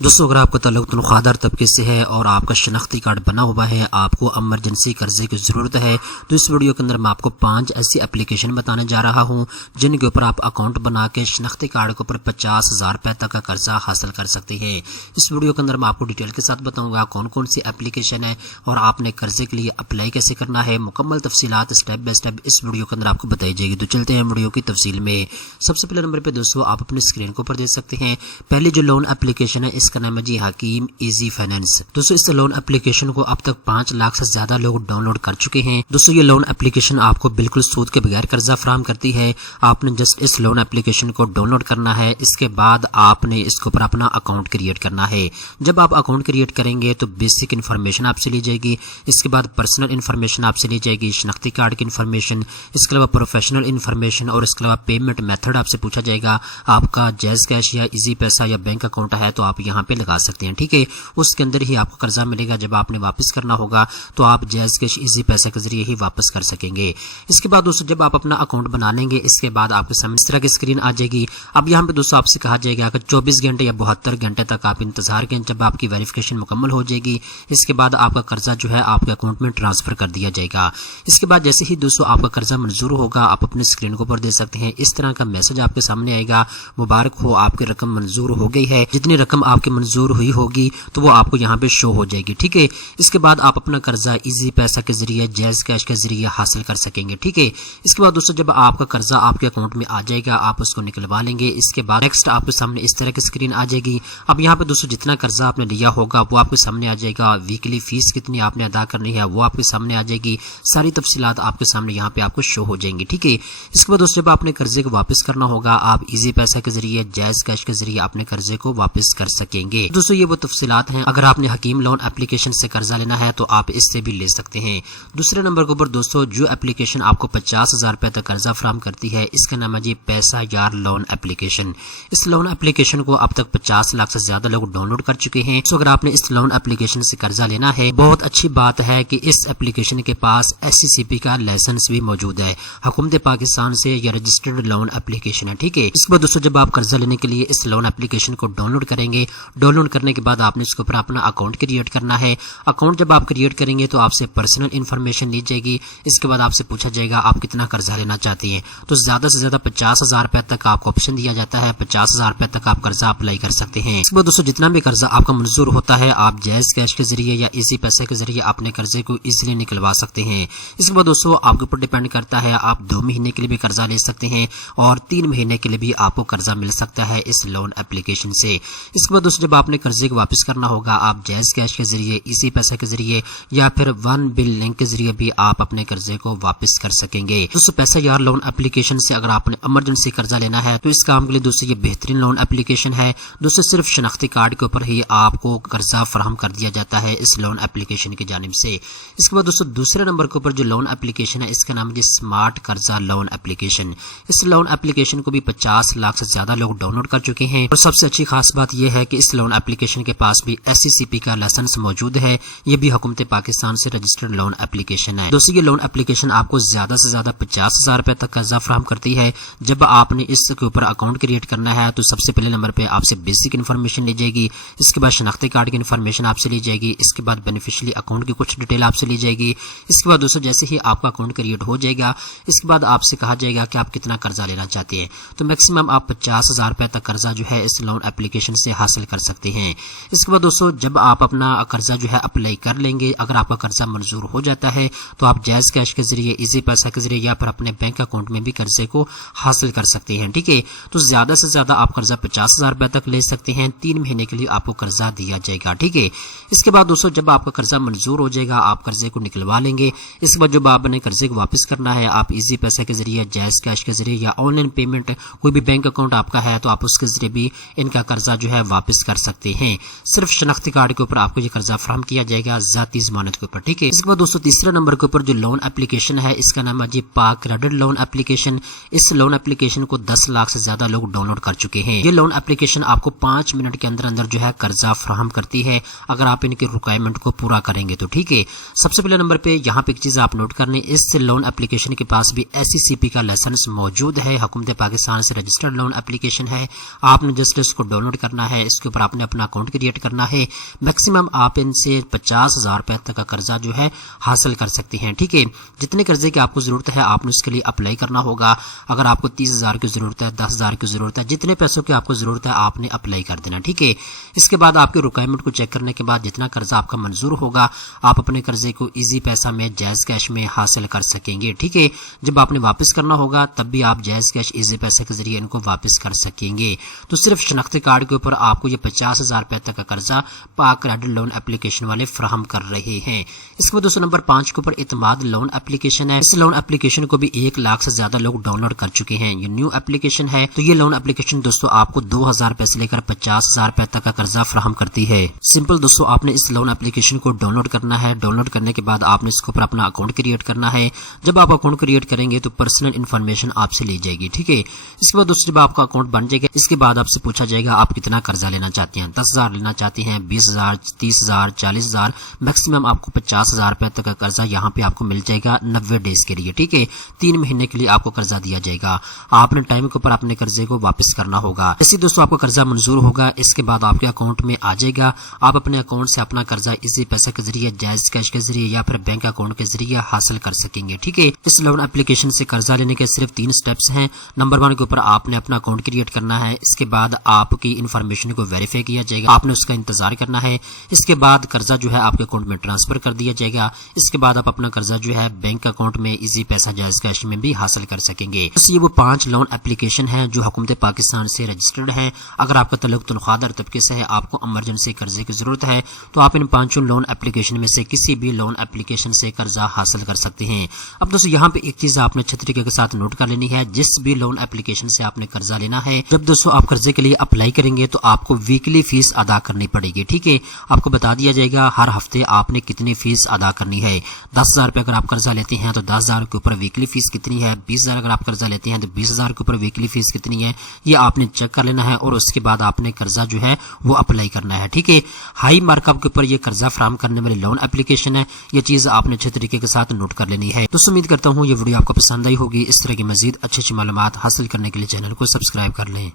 دوستوں اگر آپ کا تعلق تنخواہ طبقے سے ہے اور آپ کا شناختی کارڈ بنا ہوا ہے، آپ کو ایمرجنسی قرضے کی ضرورت ہے، تو اس ویڈیو کے اندر میں آپ کو 5 ایسی اپلیکیشن بتانے جا رہا ہوں جن کے اوپر آپ اکاؤنٹ بنا کے شناختی کارڈ کے اوپر 50,000 روپے تک کا قرضہ حاصل کر سکتے ہیں۔ اس ویڈیو کے اندر میں آپ کو ڈیٹیل کے ساتھ بتاؤں گا کون کون سی اپلیکیشن ہے اور آپ نے قرضے کے لیے اپلائی کیسے کرنا ہے، مکمل تفصیلات اسٹیپ بائی اسٹیپ اس ویڈیو کے اندر آپ کو بتائی جائے گی۔ تو چلتے ہیں ویڈیو کی تفصیل میں۔ سب سے پہلے نمبر پہ دوستوں آپ اپنی اسکرین کے اوپر دیکھ سکتے ہیں پہلی جو لون اپلیکیشن ہے اس کا نام ہے جی حکیم ایزی فائنانس۔ دوستوں اس لون اپلیکیشن کو اب تک 5 لاکھ سے زیادہ لوگ ڈاؤن لوڈ کر چکے ہیں۔ دوستوں یہ لون اپلیکیشن آپ کو بالکل سود کے بغیر قرضہ فراہم کرتی ہے۔ آپ نے جسٹ اس لون اپلیکیشن کو ڈاؤن لوڈ کرنا ہے، اس کے بعد آپ نے اس کے اوپر اپنا اکاؤنٹ کریٹ کرنا ہے۔ جب آپ اکاؤنٹ کریٹ کریں گے تو بیسک انفارمیشن آپ سے لی جائے گی، اس کے بعد پرسنل انفارمیشن آپ سے لی جائے گی، شناختی کارڈ کی انفارمیشن، اس کے علاوہ پروفیشنل انفارمیشن اور اس کے علاوہ پیمنٹ میتھڈ آپ سے پوچھا جائے گا۔ آپ کا جائز کیش یا ایزی پیسہ یا بینک اکاؤنٹ ہے تو آپ یہاں پہ لگا سکتے ہیں، ٹھیک ہے۔ اس کے اندر ہی آپ کو قرضہ ملے گا، جب آپ نے واپس کرنا ہوگا تو آپ جائز کیش ایزی پیسہ کے ذریعے ہی واپس کر سکیں گے۔ اس کے بعد دوستوں جب آپ اپنا اکاؤنٹ بنا لیں گے اس کے بعد آپ کے سامنے اس طرح کی اسکرین آ جائے گی۔ اب یہاں پہ دوستوں آپ سے کہا جائے گا کہ 24 گھنٹے یا 72 گھنٹے تک آپ انتظار کریں، جب آپ کی ویریفیکیشن مکمل ہو جائے گی اس کے بعد آپ کا قرضہ جو ہے آپ کے اکاؤنٹ میں ٹرانسفر کر دیا جائے گا۔ اس کے بعد جیسے ہی دوستوں آپ کا قرضہ منظور ہوگا آپ اپنی اسکرین کے اوپر دیکھ سکتے ہیں اس طرح کا میسج آپ کے سامنے آئے گا، مبارک ہو آپ کی رقم منظور ہو گئی ہے۔ جتنی رقم آپ کی منظور ہوئی ہوگی تو وہ آپ کو یہاں پہ شو ہو جائے گی، ٹھیک ہے۔ اس کے بعد آپ اپنا قرضہ ایزی پیسہ کے ذریعے جائز کیش کے ذریعے حاصل کر سکیں گے، ٹھیک ہے۔ اس کے بعد دوستوں جب آپ کا قرضہ آپ کے اکاؤنٹ میں آ جائے گا آپ اس کو نکلوا لیں گے۔ اس کے بعد نیکسٹ آپ کے سامنے اس طرح کی اسکرین آ جائے گی۔ اب یہاں پہ دوستوں جتنا قرضہ آپ نے لیا ہوگا وہ آپ کے سامنے آ جائے گا، ویکلی فیس کتنی آپ نے ادا کرنی ہے وہ آپ کے سامنے آ جائے گی، ساری تفصیلات آپ کے سامنے یہاں پہ آپ کو شو ہو جائیں گی، ٹھیک ہے۔ اس کے بعد دوستوں جب آپ نے قرضے کو واپس کرنا ہوگا آپ ایزی پیسہ کے ذریعے جائز کیش کے ذریعے اپنے قرضے کو واپس کر سکیں گے۔ دوستوں یہ وہ تفصیلات ہیں، اگر آپ نے حکیم لون اپلیکیشن سے قرضہ لینا ہے تو آپ اس سے بھی لے سکتے ہیں۔ دوسرے نمبر کے اوپر دوستوں جو اپلیکیشن آپ کو 50,000 روپے تک قرضہ فراہم کرتی ہے اس کا نام ہے جی پیسہ یار لون اپلیکیشن۔ اس لون اپلیکیشن کو اب تک 50 لاکھ سے زیادہ لوگ ڈاؤن لوڈ کر چکے ہیں۔ سو اگر آپ نے اس لون اپلیکیشن سے قرضہ لینا ہے بہت اچھی بات ہے کہ اس اپلیکیشن کے پاس SCCP کا لائسنس بھی موجود ہے، حکومت پاکستان سے یہ رجسٹرڈ لون اپلیکیشن ہے، ٹھیک ہے۔ اس کے بعد دوستوں جب آپ قرضہ لینے کے لیے اس لون اپلیکیشن کو ڈاؤن لوڈ کریں گے، ڈاؤن لوڈ کرنے کے بعد آپ نے اس کے اوپر اپنا اکاؤنٹ کریٹ کرنا ہے۔ اکاؤنٹ جب آپ کریٹ کریں گے تو آپ سے پرسنل انفارمیشن لی جائے گی، اس کے بعد آپ سے پوچھا جائے گا آپ کتنا قرضہ لینا چاہتے ہیں، تو زیادہ سے زیادہ 50,000 روپے تک آپ کو آپشن دیا جاتا ہے، 50,000 روپے تک آپ قرضہ اپلائی کر سکتے ہیں۔ اس کے بعد دوستوں جتنا بھی قرضہ آپ کا منظور ہوتا ہے آپ جائز کیش کے ذریعے یا ایزی پیسے کے ذریعے اپنے قرضے کو ایزیلی نکلوا سکتے ہیں۔ اس کے بعد دوستوں آپ کے اوپر ڈیپینڈ کرتا ہے، آپ 2 مہینے کے لیے بھی قرضہ لے سکتے ہیں اور 3 مہینے کے لیے بھی آپ کو قرضہ مل سکتا ہے اس لون اپلیکیشن سے۔ اس کے بعد دوستوں جب آپ نے قرضے کو واپس کرنا ہوگا آپ جائز کیش کے ذریعے، ایزی پیسے کے ذریعے یا پھر ون بل لنک کے ذریعے بھی آپ اپنے قرضے کو واپس کر سکیں گے۔ دوستوں پیسہ یار لون اپلیکیشن سے اگر آپ نے ایمرجنسی قرضہ لینا ہے تو اس کام کے لیے دوستوں یہ بہترین لون اپلیکیشن ہے۔ دوستوں صرف شناختی کارڈ کے اوپر ہی آپ کو قرضہ فراہم کر دیا جاتا ہے اس لون اپلیکیشن کی جانب سے۔ اس کے بعد دوستوں دوسرے نمبر کے اوپر جو لون اپلیکیشن ہے اس کا نام ہے اسمارٹ قرضہ لون اپلیکیشن۔ اس لون اپلیکیشن کو بھی 50 لاکھ سے زیادہ لوگ ڈاؤن لوڈ کر چکے ہیں اور سب سے اچھی خاص بات یہ ہے کہ اس لون اپلیکیشن کے پاس بھی SCCP کا لائسنس موجود ہے، یہ بھی حکومت پاکستان سے رجسٹرڈ لون اپلیکیشن ہے۔ دوستوں یہ لون اپلیکیشن آپ کو زیادہ سے زیادہ 50,000 روپے تک قرضہ فراہم کرتی ہے۔ جب آپ نے اس کے اوپر اکاؤنٹ کریٹ کرنا ہے تو سب سے پہلے نمبر پہ آپ سے بیسک انفارمیشن لی جائے گی، اس کے بعد شناختی کارڈ کی انفارمیشن آپ سے لی جائے گی، اس کے بعد بینیفیشری اکاؤنٹ کی کچھ ڈیٹیل آپ سے لی جائے گی۔ اس کے بعد دوستوں جیسے ہی آپ کا اکاؤنٹ کریٹ ہو جائے گا اس کے بعد آپ سے کہا جائے گا کہ آپ کتنا قرضہ لینا چاہتے ہیں، تو میکسیمم آپ 50,000 روپے تک قرضہ جو ہے اس لون اپلیکیشن سے حاصل کر سکتے ہیں۔ اس کے بعد دوستوں جب آپ اپنا قرضہ جو ہے اپلائی کر لیں گے، اگر آپ کا قرضہ منظور ہو جاتا ہے تو آپ جائز کیش کے ذریعے، ایزی پیسہ کے ذریعے یا پھر اپنے بینک اکاؤنٹ میں بھی قرضے کو حاصل کر سکتے ہیں، ٹھیک ہے۔ تو زیادہ سے زیادہ آپ قرضہ 50,000 روپے تک لے سکتے ہیں، 3 مہینے کے لیے آپ کو قرضہ دیا جائے گا، ٹھیک ہے۔ اس کے بعد دوستوں جب آپ کا قرضہ منظور ہو جائے گا آپ قرضے کو نکلوا لیں گے۔ اس کے بعد جب آپ نے قرضے کو واپس کرنا ہے آپ ایزی پیسے کے ذریعے، جائز کیش کے ذریعے یا آن لائن پیمنٹ، کوئی بھی بینک اکاؤنٹ آپ کا ہے تو آپ اس کے ذریعے بھی ان کا قرضہ جو ہے واپس کر سکتے ہیں۔ صرف شناختی کارڈ کے اوپر آپ کو یہ قرضہ فراہم کیا جائے گا ذاتی ضمانت کے اوپر، ٹھیک ہے۔ اس کے بعد دوستوں تیسرے نمبر کے اوپر جو لون اپلیکیشن ہے اس کا نام ہے جی پاک کریڈٹ لون اپلیکیشن۔ اس لون اپلیکیشن کو 10 لاکھ سے زیادہ لوگ ڈاؤن لوڈ کر چکے ہیں۔ یہ لون اپلیکیشن آپ کو 5 منٹ کے اندر اندر جو ہے قرضہ فراہم کرتی ہے اگر آپ ان کی ریکوائرمنٹ کو پورا کریں گے تو، ٹھیک ہے۔ سب سے پہلے نمبر پہ یہاں پہ ایک چیز آپ نوٹ کرنے، اس لون اپلیکیشن کے پاس بھی SCCP کا لائسنس موجود ہے، حکومت پاکستان سے رجسٹرڈ لون اپلیکیشن ہے۔ آپ نے جسٹ اس کو ڈاؤن لوڈ کرنا ہے، اس کے اوپر آپ نے اپنا اکاؤنٹ کریٹ کرنا ہے. میکسیمم آپ ان سے 50,000 روپے تک کا قرضہ جو ہے حاصل کر سکتے ہیں. ٹھیک ہے, جتنے قرضے کی آپ کو ضرورت ہے آپ نے اس کے لیے اپلائی کرنا ہوگا. اگر آپ کو 30,000 کی ضرورت ہے, 10,000 کی ضرورت ہے, جتنے پیسوں کی آپ کو ضرورت ہے آپ نے اپلائی کر دینا. ٹھیک ہے, اس کے بعد آپ کے ریکوائرمنٹ کو چیک کرنے کے بعد جتنا قرضہ آپ کا منظور ہوگا آپ اپنے قرضے کو ایزی پیسہ میں جائز کیش میں حاصل کر سکیں گے. ٹھیک ہے, جب آپ نے واپس کرنا ہوگا تب بھی آپ جائز کیش ایزی پیسے کے ذریعے ان کو واپس کر سکیں گے. تو صرف شناختی کارڈ کے اوپر آپ کو یہ 50,000 روپے تک کا قرضہ پاک کریڈٹ لون اپلیکیشن والے فراہم کر رہے ہیں. اس کے بعد دوستو نمبر 5 کے اوپر اعتماد لون اپلیکیشن ہے. اس لون اپلیکیشن کو بھی 1 لاکھ سے زیادہ لوگ ڈاؤن لوڈ کر چکے ہیں. یہ نیو اپلیکیشن ہے. تو یہ لون اپلیکیشن دوستو آپ کو 2,000 روپے سے لے کر 50,000 روپے تک کا قرضہ فراہم کرتی ہے. سمپل دوستو آپ نے اس لون اپلیکیشن کو ڈاؤن لوڈ کرنا ہے. ڈاؤن لوڈ کرنے کے بعد آپ نے اس کے اوپر اپنا اکاؤنٹ کریٹ کرنا ہے. جب آپ اکاؤنٹ کریٹ کریں گے تو پرسنل انفارمیشن آپ سے لی جائے گی. ٹھیک ہے, اس کے بعد دوستو جب آپ کا اکاؤنٹ بن جائے گا اس کے بعد آپ سے پوچھا جائے گا آپ کتنا قرضہ لینا چاہتے ہیں. 10,000 لینا چاہتے ہیں, 20,000, 30,000, 40,000, میکسیمم آپ کو 50,000 روپے تک کا قرضہ یہاں پہ آپ کو مل جائے گا 90 ڈیز کے لیے. ٹھیک ہے, 3 مہینے کے لیے آپ کو قرضہ دیا جائے گا. آپ نے ٹائم کے اوپر اپنے قرضے کو واپس کرنا ہوگا. ایسے دوستو آپ کو قرضہ منظور ہوگا اس کے بعد آپ کے اکاؤنٹ میں آ جائے گا. آپ اپنے اکاؤنٹ سے اپنا قرضہ ایزی پیسے کے ذریعے, جائز کیش کے ذریعے یا پھر بینک اکاؤنٹ کے ذریعے حاصل کر سکیں گے. ٹھیک ہے, اس لون اپلیکیشن سے قرضہ لینے کے صرف 3 سٹیپس ہیں. نمبر 1 کے اوپر آپ نے اپنا اکاؤنٹ کریٹ کرنا ہے. اس کے بعد آپ کی انفارمیشن کو ویریفائی کیا جائے گا. آپ نے اس کا انتظار کرنا ہے. اس کے بعد قرضہ جو ہے آپ کے اکاؤنٹ میں ٹرانسفر کر دیا جائے گا. اس کے بعد آپ اپنا قرضہ جو ہے بینک اکاؤنٹ میں ایزی پیسہ جائز کیش میں بھی حاصل کر سکیں گے. بس یہ وہ 5 لون اپلیکیشن ہیں جو حکومت پاکستان سے رجسٹرڈ ہیں. اگر آپ کا تعلق تنخواہ دار طبقے سے ہے, آپ کو ایمرجنسی قرضے کی ضرورت ہے تو آپ ان 5 لون اپلیکیشن میں سے کسی بھی لون اپلیکیشن سے قرضہ حاصل کر سکتے ہیں. اب دوستو یہاں پہ ایک چیز آپ نے اچھے طریقے کے ساتھ نوٹ کر لینی ہے. جس بھی لون اپلیکیشن سے آپ نے قرضہ لینا ہے, جب دوستو آپ قرضے کے لیے اپلائی کریں گے تو آپ کو ویکلی فیس ادا کرنی پڑے گی. ٹھیک ہے, آپ کو بتا دیا جائے گا ہر ہفتے آپ نے کتنی فیس ادا کرنی ہے. 10,000 روپے اگر آپ قرضہ لیتے ہیں تو 10,000 کے اوپر ویکلی فیس کتنی ہے. 20,000 اگر آپ قرضہ لیتے ہیں تو 20,000 کے اوپر ویکلی فیس کتنی ہے, یہ آپ نے چیک کر لینا ہے اور اس کے بعد آپ نے قرضہ جو ہے وہ اپلائی کرنا ہے. ٹھیک ہے, ہائی مارک اپ کے اوپر یہ قرضہ فراہم کرنے والی لون اپلیکیشن ہے. یہ چیز آپ نے اچھے طریقے کے ساتھ نوٹ کر لینی ہے. تو امید کرتا ہوں یہ ویڈیو آپ کو پسند آئی ہوگی. اس طرح کی مزید اچھی معلومات حاصل کرنے کے لیے چینل کو سبسکرائب کر لیں.